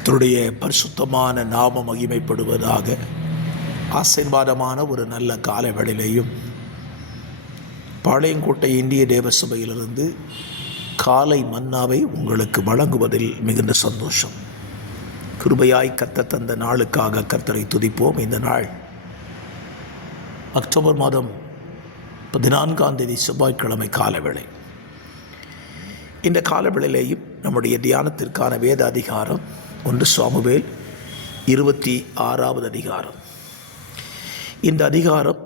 கர்த்தருடைய பரிசுத்தமான நாமம் மகிமைப்படுவதாக. ஆசீர்வாதமான ஒரு நல்ல காலை வேளையிலேயும் பாளையங்கோட்டை இந்திய தேவ சபையிலிருந்து காலை மன்னாவை உங்களுக்கு வழங்குவதில் மிகுந்த சந்தோஷம். கிருபையாய் கர்த்தர் தந்த நாளுக்காக கர்த்தரை துதிப்போம். இந்த நாள் அக்டோபர் மாதம் 14 செவ்வாய்க்கிழமை காலவேளை. இந்த காலவேளையிலேயும் நம்முடைய தியானத்திற்கான வேத அதிகாரம் 1 சாமுவேல் 26வது அதிகாரம். இந்த அதிகாரம்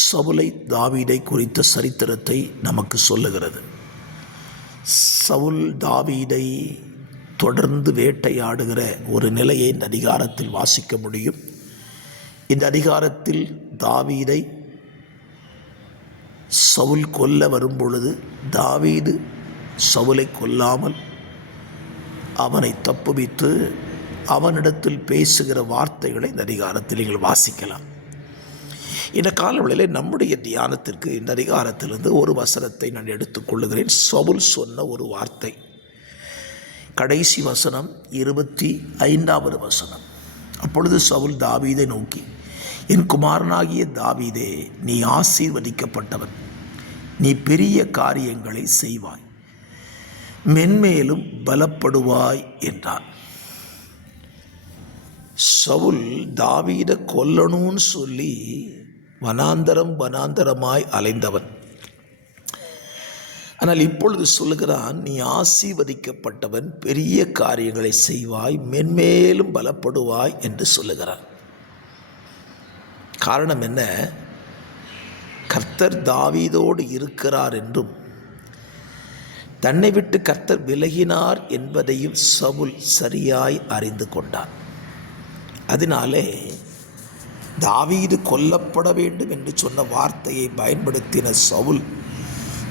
சவுலை தாவீதை குறித்த சரித்திரத்தை நமக்கு சொல்லுகிறது. சவுல் தாவீதை தொடர்ந்து வேட்டையாடுகிற ஒரு நிலையை இந்த அதிகாரத்தில் வாசிக்க முடியும். இந்த அதிகாரத்தில் தாவீதை சவுல் கொல்ல வரும்பொழுது தாவீது சவுலை கொல்லாமல் அவனை தப்புவித்து அவனிடத்தில் பேசுகிற வார்த்தைகளை இந்த அதிகாரத்தில் நீங்கள் வாசிக்கலாம். இந்த காலவெளியில் நம்முடைய தியானத்திற்கு இந்த அதிகாரத்திலிருந்து ஒரு வசனத்தை நான் எடுத்துக்கொள்ளுகிறேன். சவுல் சொன்ன ஒரு வார்த்தை, கடைசி வசனம் 25வது வசனம். அப்பொழுது சவுல் தாவீதை நோக்கி, என் குமாரனாகிய தாவீதே, நீ ஆசீர்வதிக்கப்பட்டவன், நீ பெரிய காரியங்களை செய்வாய், மென்மேலும் பலப்படுவாய் என்றார். சவுல் தாவீதை கொல்லணும்னு சொல்லி வனாந்தரமாய் அலைந்தவன். ஆனால் இப்பொழுது சொல்லுகிறான், நீ ஆசீர்வதிக்கப்பட்டவன், பெரிய காரியங்களை செய்வாய், மென்மேலும் பலப்படுவாய் என்று சொல்லுகிறான். காரணம் என்ன? கர்த்தர் தாவீதோடு இருக்கிறார் என்றும் தன்னை விட்டு கர்த்தர் விலகினார் என்பதையும் சவுல் சரியாய் அறிந்து கொண்டார். அதனாலே தாவீது கொல்லப்பட வேண்டும் என்று சொன்ன வார்த்தையை பயன்படுத்தின சவுல்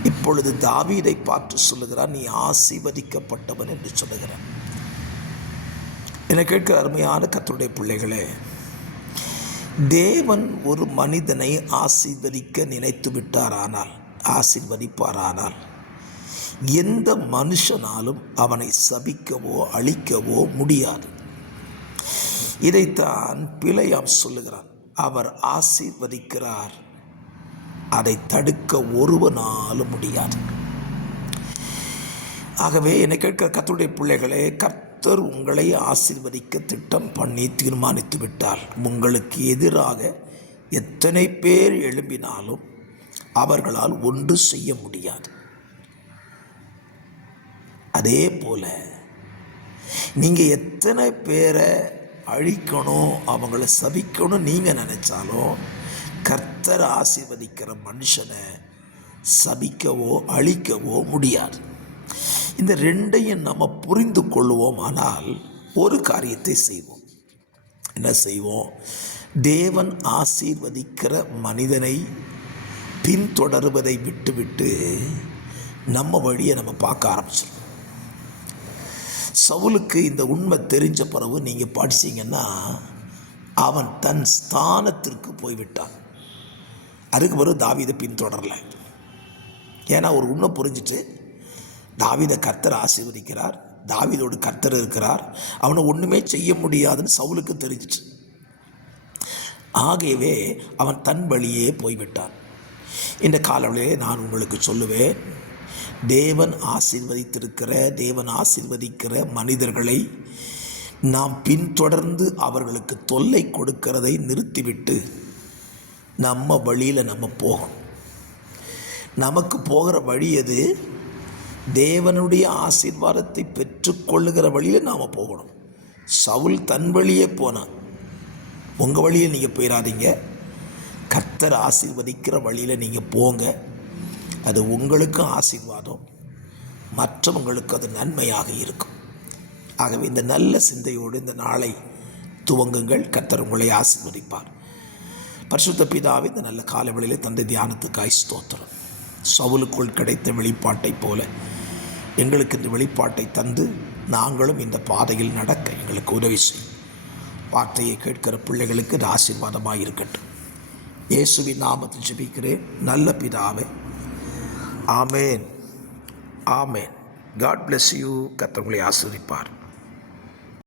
இப்பொழுது தாவீதை பார்த்து சொல்லுகிறார், நீ ஆசீர்வதிக்கப்பட்டவன் என்று சொல்லுகிறார். என கேட்கிற அருமையான கர்த்தருடைய பிள்ளைகளே, தேவன் ஒரு மனிதனை ஆசீர்வதிக்க நினைத்து விட்டாரானால், ஆசீர்வதிப்பாரானால், எந்த மனுஷனாலும் அவனை சபிக்கவோ அழிக்கவோ முடியாது. இதைத்தான் பிலேயாம் சொல்லுகிறான். அவர் ஆசீர்வதிக்கிறார், அதை தடுக்க ஒருவனாலும் முடியாது. ஆகவே என்னை கேட்கிற கர்த்தருடைய பிள்ளைகளே, கர்த்தர் உங்களை ஆசீர்வதிக்க திட்டம் பண்ணி தீர்மானித்து விட்டார். உங்களுக்கு எதிராக எத்தனை பேர் எழும்பினாலும் அவர்களால் ஒன்று செய்ய முடியாது. அதே போல நீங்கள் எத்தனை பேரை அழிக்கணும், அவங்கள சபிக்கணும் நீங்கள் நினைச்சாலும் கர்த்தர் ஆசீர்வதிக்கிற மனுஷனை சபிக்கவோ அழிக்கவோ முடியாது. இந்த ரெண்டையும் நம்ம புரிந்து கொள்வோம். ஆனால் ஒரு காரியத்தை செய்வோம். என்ன செய்வோம்? தேவன் ஆசீர்வதிக்கிற மனிதனை பின்தொடருவதை விட்டுவிட்டு நம்ம வழியை நம்ம பார்க்க ஆரம்பிச்சிடும். சவுலுக்கு இந்த உண்மை தெரிஞ்ச பிறகு நீங்கள் படிச்சிங்கன்னா அவன் தன் ஸ்தானத்திற்கு போய்விட்டான். அதுக்கு பிறகு தாவீதை பின்தொடரலை. ஏன்னா ஒரு உண்மை புரிஞ்சிட்டு, தாவீதை கர்த்தர் ஆசீர்வதிக்கிறார், தாவீதோடு கர்த்தர் இருக்கிறார், அவனை ஒன்றுமே செய்ய முடியாதுன்னு சவுலுக்கு தெரிஞ்சிச்சு. ஆகவே அவன் தன் வழியே போய்விட்டான். இந்த காலவழியே நான் உங்களுக்கு சொல்லுவேன், தேவன் ஆசீர்வதிக்கிற மனிதர்களை நாம் பின்தொடர்ந்து அவர்களுக்கு தொல்லை கொடுக்கிறதை நிறுத்திவிட்டு நம்ம வழியில் நம்ம போகணும். நமக்கு போகிற வழி எது? தேவனுடைய ஆசீர்வாதத்தை பெற்றுக்கொள்ளுகிற வழியில் நாம் போகணும். சவுல் தன் வழியே போனான். உங்கள் வழியில் நீங்கள் போயிடாதீங்க, கர்த்தர் ஆசீர்வதிக்கிற வழியில் நீங்கள் போங்க. அது உங்களுக்கும் ஆசீர்வாதம், மற்றவங்களுக்கு அது நன்மையாக இருக்கும். ஆகவே இந்த நல்ல சிந்தையோடு இந்த நாளை துவங்குங்கள். கர்த்தர் உங்களை ஆசீர்வதிப்பார். பரிசுத்த பிதாவே, இந்த நல்ல காலவெளியிலே தந்தை தியானத்துக்காய் ஸ்தோத்திரம். சவுலுக்குள் கிடைத்த வெளிப்பாட்டை போல எங்களுக்கு இந்த வெளிப்பாட்டை தந்து நாங்களும் இந்த பாதையில் நடக்க எங்களுக்கு உதவி செய்யும். வார்த்தையை கேட்கிற பிள்ளைகளுக்கு இது ஆசீர்வாதமாக இருக்கட்டும். இயேசுவின் நாமத்தில் ஜெபிக்கிறேன் நல்ல பிதாவே, ஆமேன், ஆமேன். God bless you. கர்த்தர் உங்களை ஆசீர்வதிப்பார்.